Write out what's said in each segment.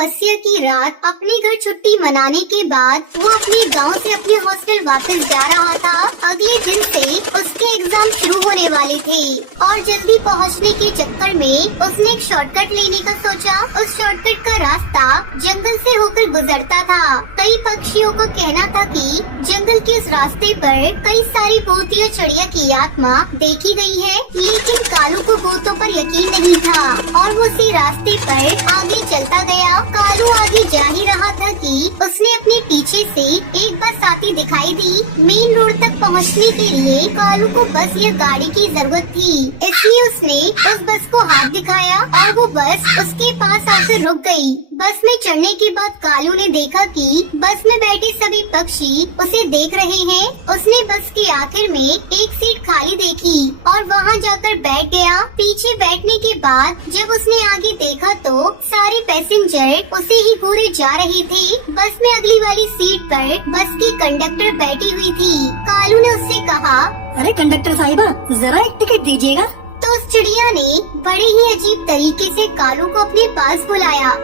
अमावस्या की रात अपने घर छुट्टी मनाने के बाद वो अपने गांव से अपने हॉस्टल वापस जा रहा था। अगले दिन से उसके एग्जाम शुरू होने वाले थे और जल्दी पहुंचने के चक्कर में उसने एक शॉर्टकट लेने का सोचा। उस शॉर्टकट का रास्ता जंगल से होकर गुजरता था। कई पक्षियों का कहना था कि जंगल के उस रास्ते पर कई सारी भूतिया चिड़िया की आत्मा देखी गई है, लेकिन कालू को भूतों पर यकीन नहीं था और वो उसी रास्ते पर आगे चलता गया। कालू आगे जा ही रहा था कि उसने अपने पीछे से एक बस आती दिखाई दी। मेन रोड तक पहुंचने के लिए कालू को बस या गाड़ी की जरूरत थी, इसलिए उसने उस बस को हाथ दिखाया और वो बस उसके पास आकर रुक गई। बस में चढ़ने के बाद कालू ने देखा कि बस में बैठे सभी पक्षी उसे देख रहे हैं। उसने बस के आखिर में एक सीट खाली देखी और वहां जाकर बैठ गया। पीछे बैठने के बाद जब उसने आगे देखा तो सारे पैसेंजर उसे ही घूरे जा रहे थे। बस में अगली वाली सीट पर बस की कंडक्टर बैठी हुई थी। कालू ने उससे कहा, अरे कंडक्टर साहिबा, जरा एक टिकट दीजिएगा। तो उस चिड़िया ने बड़े ही अजीब तरीके से कालू को अपने पास बुलाया।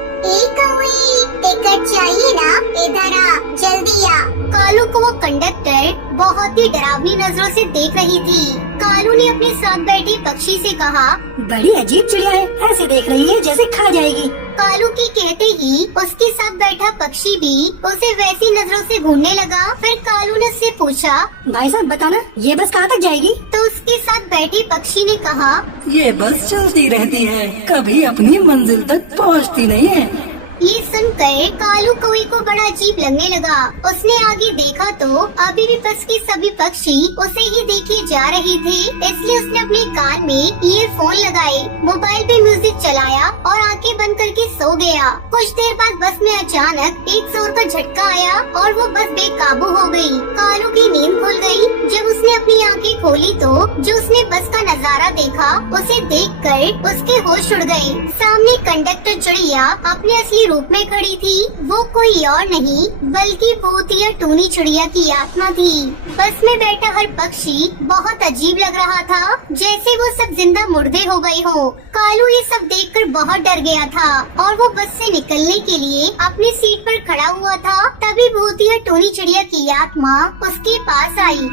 टिकट चाहिए ना, इधर आ, जल्दी आ। कालू को वो कंडक्टर बहुत ही डरावनी नजरों से देख रही थी। कालू ने अपने साथ बैठे पक्षी से कहा, बड़ी अजीब चिड़िया है, ऐसे देख रही है जैसे खा जाएगी। कालू के कहते ही उसके साथ बैठा पक्षी भी उसे वैसी नजरों से घूरने लगा। फिर कालू ने उससे पूछा, भाई साहब बताना, ये बस कहाँ तक जाएगी? तो उसके साथ बैठे पक्षी ने कहा, ये बस चलती रहती है, कभी अपनी मंजिल तक पहुंचती नहीं है। ये सुनकर कालू कौवे को बड़ा अजीब लगने लगा। उसने आगे देखा तो अभी भी बस के सभी पक्षी उसे ही देखे जा रहे थे, इसलिए उसने अपने कान में ईयरफोन लगाए, मोबाइल पे म्यूजिक चलाया और आंखें बंद करके सो गया। कुछ देर बाद बस में अचानक एक जोर का झटका आया और वो बस बेकाबू हो गई। कालू की नींद खुल गई। जब उसने अपनी आंखें खोली तो जो उसने बस का नजारा देखा, उसे देखकर उसके होश उड़ गए। सामने कंडक्टर चिड़िया अपने असली रूप में खड़ी थी। वो कोई और नहीं बल्कि भूतिया टूनी चिड़िया की आत्मा थी। बस में बैठा हर पक्षी बहुत अजीब लग रहा था, जैसे वो सब जिंदा मुर्दे हो गए हो। कालू ये सब देखकर बहुत डर गया था और वो बस से निकलने के लिए अपनी सीट पर खड़ा हुआ था। तभी भूतिया टूनी चिड़िया की आत्मा उसके पास आई।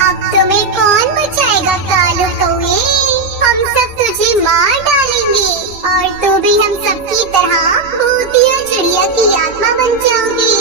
अब तुम्हें कौन बचाएगा कालू कौवे? हम सब तुझे मार डालेंगे और तू भी हम सब की तरह भूतिया चिड़िया की आत्मा बन जाओगी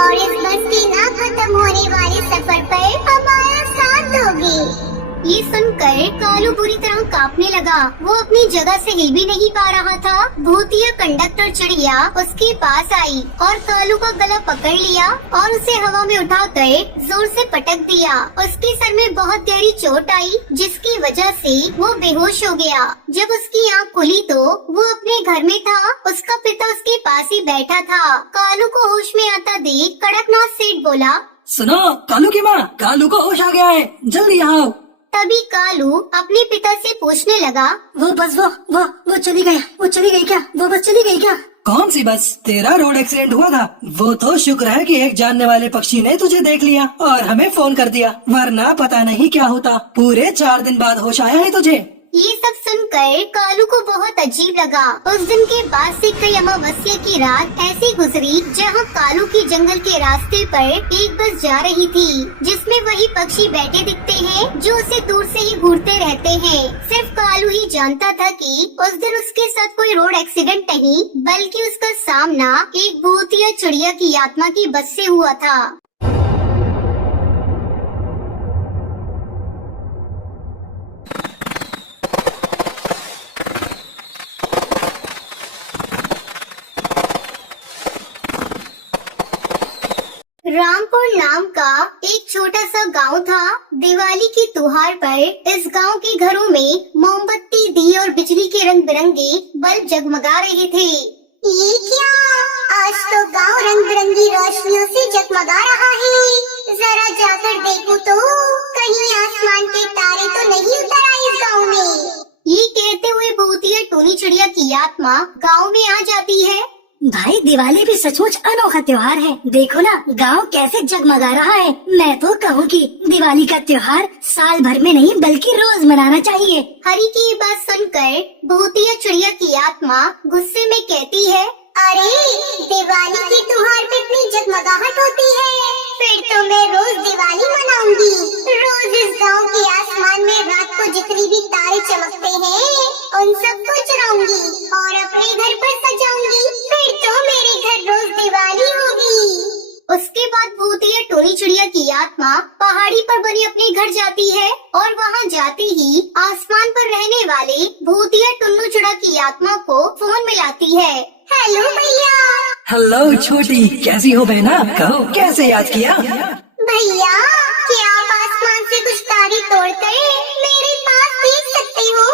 और इस बस के ना खत्म होने वाले सफर पर हमारा साथ दोगी। ये सुनकर कालू बुरी तरह कांपने लगा। वो अपनी जगह से हिल भी नहीं पा रहा था। भूतिया कंडक्टर चिड़िया उसके पास आई और कालू का गला पकड़ लिया और उसे हवा में उठाकर जोर से पटक दिया। उसके सर में बहुत गहरी चोट आई, जिसकी वजह से वो बेहोश हो गया। जब उसकी आंख खुली तो वो अपने घर में था। उसका पिता उसके पास ही बैठा था। कालू को होश में आता देख कड़कनाथ सेठ बोला, सुनो, कालू की माँ, कालू को होश आ गया है, जल्दी आओ। तभी कालू अपने पिता से पूछने लगा, वो बस वो चली गई क्या? वो बस चली गई क्या? कौन सी बस? तेरा रोड एक्सीडेंट हुआ था। वो तो शुक्र है कि एक जानने वाले पक्षी ने तुझे देख लिया और हमें फोन कर दिया, वरना पता नहीं क्या होता। पूरे 4 दिन बाद होश आया है तुझे। ये सब सुनकर कालू को बहुत अजीब लगा। उस दिन के बाद से कई अमावस्या की रात ऐसी गुजरी जहाँ कालू की जंगल के रास्ते पर एक बस जा रही थी, जिसमें वही पक्षी बैठे दिखते हैं जो उसे दूर से ही घूरते रहते हैं। सिर्फ कालू ही जानता था कि उस दिन उसके साथ कोई रोड एक्सीडेंट नहीं, बल्कि उसका सामना एक भूतिया चिड़िया की आत्मा की बस से हुआ था। रामपुर नाम का एक छोटा सा गांव था। दिवाली की त्योहार पर इस गांव के घरों में मोमबत्ती, दिए और बिजली के रंग बिरंगे बल्ब जगमगा रहे थे। ये क्या? आज तो गांव रंग बिरंगी रोशनियों से जगमगा रहा है। जरा जाकर देखूं तो कहीं आसमान के तारे तो नहीं उतर आए इस गांव में। ये कहते हुए भूतिया टूनी चिड़िया की आत्मा गांव में आ जाती है। भाई दिवाली भी सचमुच अनोखा त्योहार है। देखो ना गांव कैसे जगमगा रहा है। मैं तो कहूँ कि दिवाली का त्योहार साल भर में नहीं बल्कि रोज मनाना चाहिए। हरी की ये बात सुनकर भूतिया चिड़िया की आत्मा गुस्से में कहती है, अरे दिवाली के त्योहार पे इतनी जगमगाहट होती है, फिर तो मैं रोज दिवाली मनाऊंगी। रोज इस गांव के आसमान में रात को जितनी भी तारे चमकते हैं उन सबको चुराऊंगी और अपने घर पर सजाऊंगी, फिर तो मेरे घर रोज दिवाली होगी। उसके बाद भूतिया टोनी चिड़िया की आत्मा पहाड़ी पर बने अपने घर जाती है और वहाँ जाते ही आसमान पर रहने वाले भूतिया टुन्नू चिड़ा की आत्मा को फोन मिलाती है। हेलो भैया। हेलो छोटी, कैसी हो बहना? कहो कैसे याद किया? भैया क्या आप आसमान से कुछ तारे तोड़कर मेरे पास भेज सकते हो?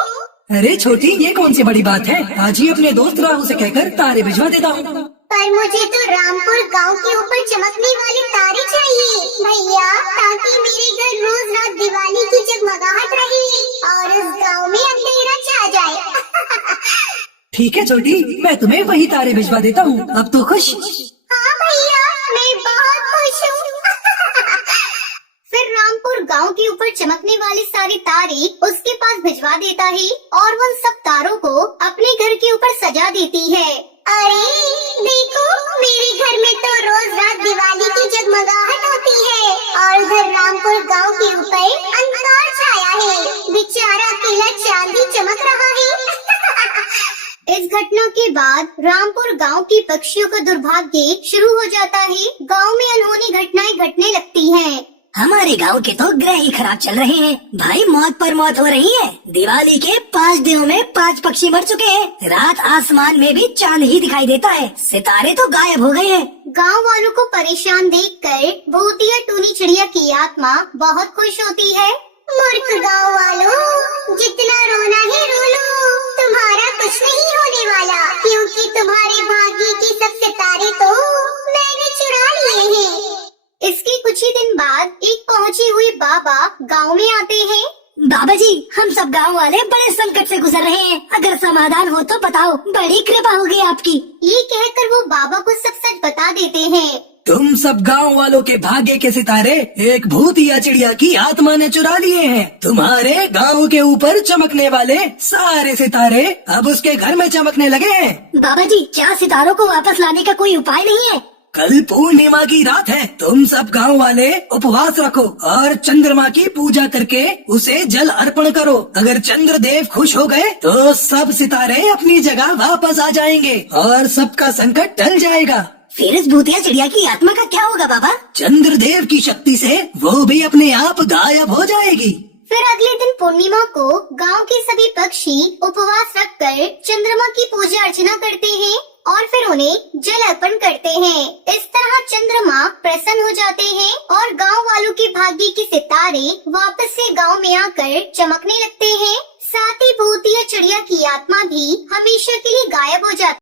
अरे छोटी, ये कौन सी बड़ी बात है? आज ही अपने दोस्त राहु से कहकर तारे भिजवा देता हूँ। पर मुझे तो रामपुर गांव के ऊपर चमकने वाले तारे चाहिए भैया, ताकि मेरे घर रोज रात दिवाली की जगमगाहट रहे और इस गांव में अंधेरा छा जाए। ठीक है छोटी, मैं तुम्हें वही तारे भिजवा देता हूँ। अब तो खुश? हाँ भैया, मैं बहुत खुश हूँ। फिर रामपुर गांव के ऊपर चमकने वाले सारे तारे उसके पास भिजवा देता है और उन सब तारों को अपने घर के ऊपर सजा देती है। अरे देखो, मेरे घर में तो रोज रात दिवाली की जगमगाहट होती है और उधर रामपुर गांव के ऊपर अंधकार छाया है। बेचारा अकेला चांद ही चमक रहा है। इस घटना के बाद रामपुर गांव के पक्षियों का दुर्भाग्य शुरू हो जाता है। गांव में अनहोनी घटनाएं घटने लगती हैं। हमारे गांव के तो ग्रह ही खराब चल रहे हैं भाई। मौत पर मौत हो रही है। दिवाली के 5 दिनों में 5 पक्षी मर चुके हैं। रात आसमान में भी चांद ही दिखाई देता है, सितारे तो गायब हो गए हैं। गांव वालों को परेशान देखकर भूतिया टूनी चिड़िया की आत्मा बहुत खुश होती है। मूर्ख गांव वालों, जितना रोना है रो लो, तुम्हारा कुछ नहीं होने वाला, क्योंकि तुम्हारे भाग्य के सब सितारे तो मैंने चुरा लिए हैं। इसके कुछ ही दिन बाद एक पहुंचे हुए बाबा गांव में आते हैं। बाबा जी, हम सब गांव वाले बड़े संकट से गुजर रहे हैं, अगर समाधान हो तो बताओ। बड़ी कृपा होगी आपकी। ये कहकर वो बाबा को सब सच बता देते हैं। तुम सब गांव वालों के भाग्य के सितारे एक भूतिया चिड़िया की आत्मा ने चुरा लिए हैं। तुम्हारे गांव के ऊपर चमकने वाले सारे सितारे अब उसके घर में चमकने लगे हैं। बाबा जी, क्या सितारों को वापस लाने का कोई उपाय नहीं है? कल पूर्णिमा की रात है। तुम सब गांव वाले उपवास रखो और चंद्रमा की पूजा करके उसे जल अर्पण करो। अगर चंद्र देव खुश हो गए तो सब सितारे अपनी जगह वापस आ जाएंगे और सबका संकट टल जाएगा। फिर इस भूतिया चिड़िया की आत्मा का क्या होगा बाबा? चंद्रदेव की शक्ति से वो भी अपने आप गायब हो जाएगी। फिर अगले दिन पूर्णिमा को गांव के सभी पक्षी उपवास रखकर चंद्रमा की पूजा अर्चना करते हैं और फिर उन्हें जल अर्पण करते हैं। इस तरह चंद्रमा प्रसन्न हो जाते हैं और गांव वालों के भाग्य के सितारे वापस से गांव में आकर चमकने लगते हैं। साथ ही भूतिया चिड़िया की आत्मा भी हमेशा के लिए गायब हो जाती है।